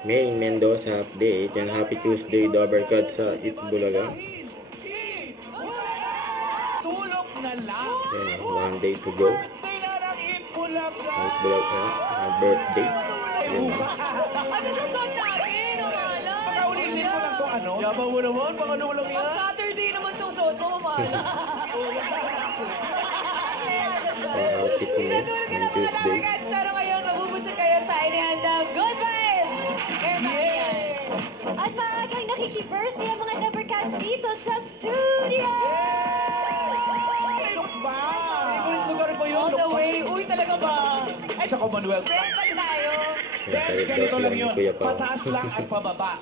May Mendoza update. Yan, happy Tuesday, the uppercut sa Itbulaga. Tulog na lang. Yan, 1 day to go. Birthday na ng Itbulaga. Itbulaga, birthday. Yan. Ano susot natin? Mamala. Pakaulitin ko lang to ano. Yabang mo naman, pang ano lang Pag Saturday naman itong suot mo, mamala. Ang outfit ko Pinatulog ka ng ng mga Tuesday. Lovercats, pero ngayon mabubusog kayo sa inihandang good vibes! Kaya bakit? At maagang nakiki-birthday ang mga Lovercats dito sa studio! Ba? Favorite lugar ko yun. All the way, uy talaga ba? Ay, Sa Commonwealth. breakfast tayo! Dance, ganito lang yun. Kuya Pao. Pataas lang at pababa.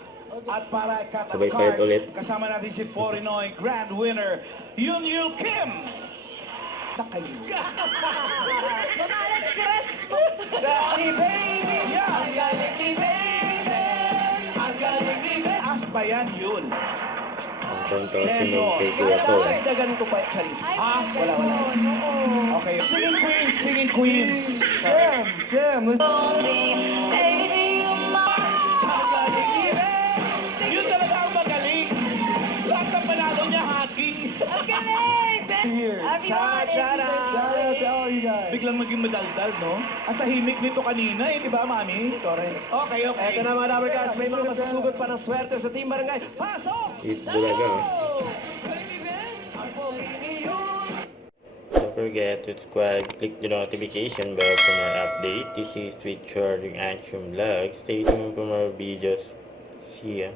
At para cut ang Sabay payat ulit. kasama natin si Forinoy Grand Winner, Yun Kim. Nakayo. Mamalat Chris! Dahil baby, yeah. Ang galing ni baby! Ang galing ni baby! As ba yan yun? Ang konto si Mom kay Kuya Pao. Dagan ko pa, Charis. Ay, Ah, wala. oo. Okay. Singing Queens, Singing Queens. Sam. Baby, Ang galing ni baby. Yun talaga ang magaling. Lahat ng panalo niya, hacking. ang galing! Everyone, Shout out to all you guys. Biglang maging madaldal, no? Ang tahimik nito kanina eh, di ba, Mami? Correct. Okay. Eto na mga Lovercats, may mga masusugod pa ng swerte sa Team Barangay. Pasok! Itbulaga. Baby, Ben! Ang pogi niyo! Don't forget to subscribe, click the notification bell for more update. This is Twitch Charging Action Vlog. Stay tuned for more videos. See ya.